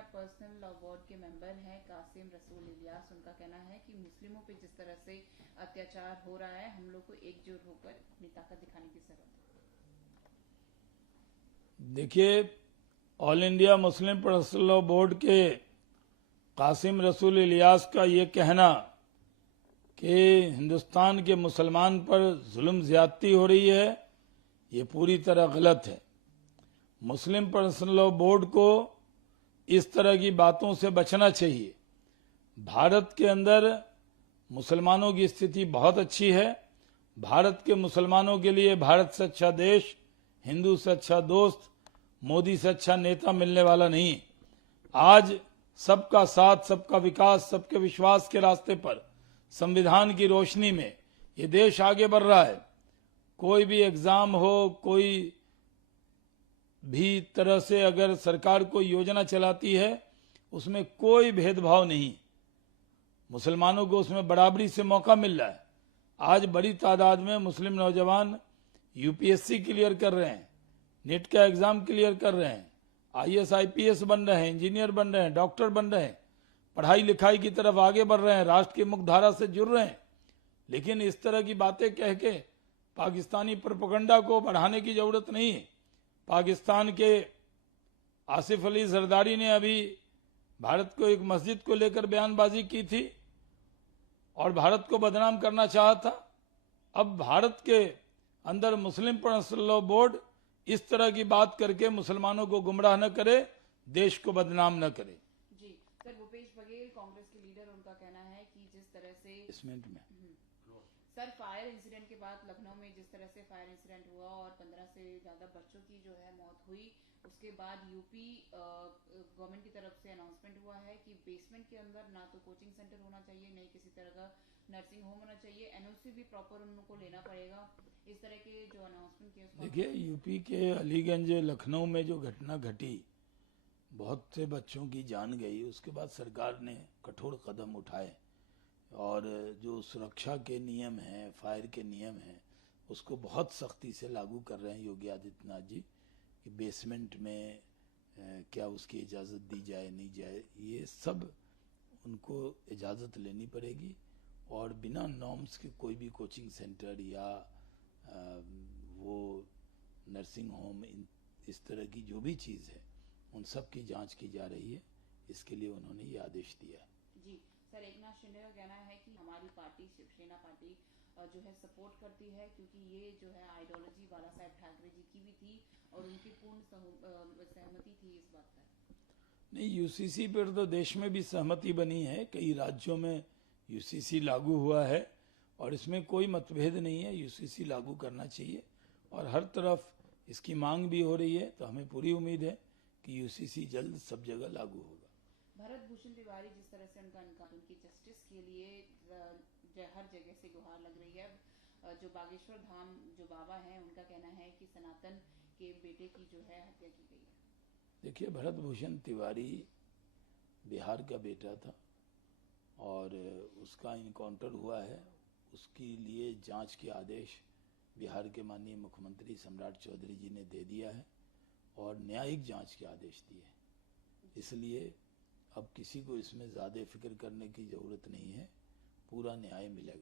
India personal law board के member हैं कासिम रसूल इलियास। उनका कहना है कि मुस्लिमों पे जिस तरह से अत्याचार हो रहा है, हम लोग को एकजुट होकर अपनी ताकत दिखाने की जरूरत है। देखिए, all India Muslim personal law board के कासिम रसूल इलियास का ये कहना कि हिंदुस्तान के मुसलमान पर जुल्म ज्यादती हो रही है, ये पूरी तरह गलत है। मुस्लिम पर्सनल लॉ बोर्ड को इस तरह की बातों से बचना चाहिए। भारत के अंदर मुसलमानों की स्थिति बहुत अच्छी है। भारत के मुसलमानों के लिए भारत से अच्छा देश, हिंदू से अच्छा दोस्त, मोदी से अच्छा नेता मिलने वाला नहीं। आज सबका साथ, सबका विकास, सबके विश्वास के रास्ते पर संविधान की रोशनी में ये देश आगे बढ़ रहा है। कोई भी एग्जाम हो, कोई भी तरह से अगर सरकार कोई योजना चलाती है, उसमें कोई भेदभाव नहीं, मुसलमानों को उसमें बराबरी से मौका मिल रहा है। आज बड़ी तादाद में मुस्लिम नौजवान यूपीएससी क्लियर कर रहे हैं, नीट का एग्जाम क्लियर कर रहे हैं, आईएएस आईपीएस बन रहे हैं, इंजीनियर बन रहे हैं, डॉक्टर बन रहे हैं, पढ़ाई लिखाई की तरफ आगे बढ़ रहे हैं, राष्ट्र की मुख्यधारा से जुड़ रहे हैं। लेकिन इस तरह की बातें कह के पाकिस्तानी प्रोपेगेंडा को बढ़ाने की जरूरत नहीं है। पाकिस्तान के आसिफ अली जरदारी ने अभी भारत को एक मस्जिद को लेकर बयानबाजी की थी और भारत को बदनाम करना चाहा था। अब भारत के अंदर मुस्लिम पर्सनल लॉ बोर्ड इस तरह की बात करके मुसलमानों को गुमराह न करे, देश को बदनाम न करे। जी सर, भूपेश बघेल कांग्रेस के लीडर, उनका कहना है कि जिस तरह से इस मिनट में सर फायर इंसिडेंट के बाद लखनऊ में जिस तरह से फायर इंसिडेंट हुआ और 15 से ज्यादा बच्चों की जो है मौत हुई, उसके बाद यूपी गवर्नमेंट की तरफ से अनाउंसमेंट हुआ है कि बेसमेंट के अंदर ना तो कोचिंग सेंटर होना चाहिए, नहीं किसी तरह का नर्सिंग होम होना चाहिए, एनओसी भी प्रॉपर उनको लेना पड़ेगा। इस तरह के जो अनाउंसमेंट किया। देखिए, यूपी के अलीगंज लखनऊ में जो घटना घटी, बहुत से बच्चों की जान गई। उसके बाद सरकार ने कठोर कदम उठाए और जो सुरक्षा के नियम हैं, फायर के नियम हैं, उसको बहुत सख्ती से लागू कर रहे हैं योगी आदित्यनाथ जी कि बेसमेंट में क्या उसकी इजाज़त दी जाए नहीं जाए, ये सब उनको इजाज़त लेनी पड़ेगी। और बिना नॉर्म्स के कोई भी कोचिंग सेंटर या वो नर्सिंग होम, इस तरह की जो भी चीज़ है, उन सब की जांच की जा रही है। इसके लिए उन्होंने ये आदेश दिया है। जी सर, एकनाथ शिंदे का कहना है कि हमारी पार्टी, शिवसेना पार्टी जो है सपोर्ट करती है, क्योंकि ये जो है आइडियोलॉजी बाला साहेब ठाकरे जी की भी थी और उनकी पूर्ण सहमति थी इस बात पर। नहीं, यूसीसी पर तो देश में भी सहमति बनी है, कई राज्यों में यूसीसी लागू हुआ है और इसमें कोई मतभेद नहीं है। यूसीसी लागू करना चाहिए और हर तरफ इसकी मांग भी हो रही है, तो हमें पूरी उम्मीद है कि यूसीसी जल्द सब जगह लागू होगा। भरत भूषण तिवारी, जिस तरह से उनकी जस्टिस के लिए हर जगह से गुहार लग रही है, जो बागेश्वर धाम जो बाबा हैं, उनका कहना है कि सनातन के बेटे की जो है हत्या की गई है। देखिए, भरत भूषण तिवारी बिहार का बेटा था और उसका इनकाउंटर हुआ है। उसके लिए जांच के आदेश बिहार के माननीय मुख्यमंत्री सम्राट चौधरी जी ने दे दिया है और न्यायिक जांच के आदेश दिए हैं। इसलिए अब किसी को इसमें ज़्यादा फिक्र करने की ज़रूरत नहीं है, पूरा न्याय मिलेगा।